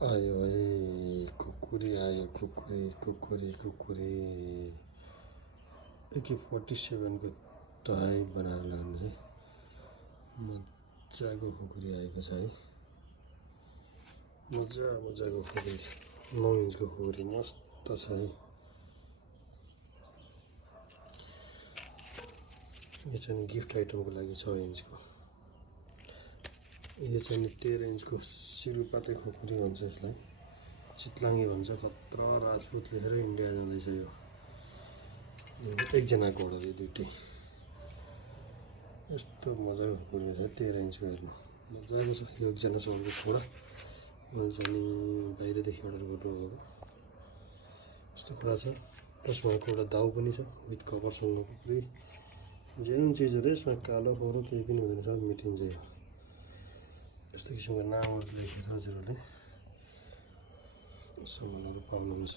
आयो है कुकुरी आयो कुकुरी AK-47 को टाइप बनाएर लानु चाहिँ मजाको खुकुरी आएको छ है। मजाको खुकुरी 9 इन्चको खुकुरी मस्त छ है। यो चाहिँ गिफ्ट आइटमको लागि 6 इन्चको। यो चाहिँ 13 इन्चको सिरुपाते खुकुरी भन्छ यसलाई, चितलाङ्गे भन्छ। खतरा राजपूत लेखेर इन्डिया जाँदैछ यो। एकजनाको हो यो दुइटै। यस्तो मजाको खुकुरी छ 13 इन्चको हेर्नु मजाको छ। यो एकजना छ अर्को छोडा, मैले चाहिँ बाहिरदेखि अर्डर गर्नुभएको। यस्तो कुरा छ। प्लस उहाँको एउटा दाउ पनि छ विथ कभरसँग खुकुरी। जेनुन चिजहरू यसमा कालो फोरो केही पनि हुँदैन, सब मिठिन्छ यो। यस्तो किसिमको नामहरू लेखेर हजुरहरूले सामानहरू पाउनुहुन्छ।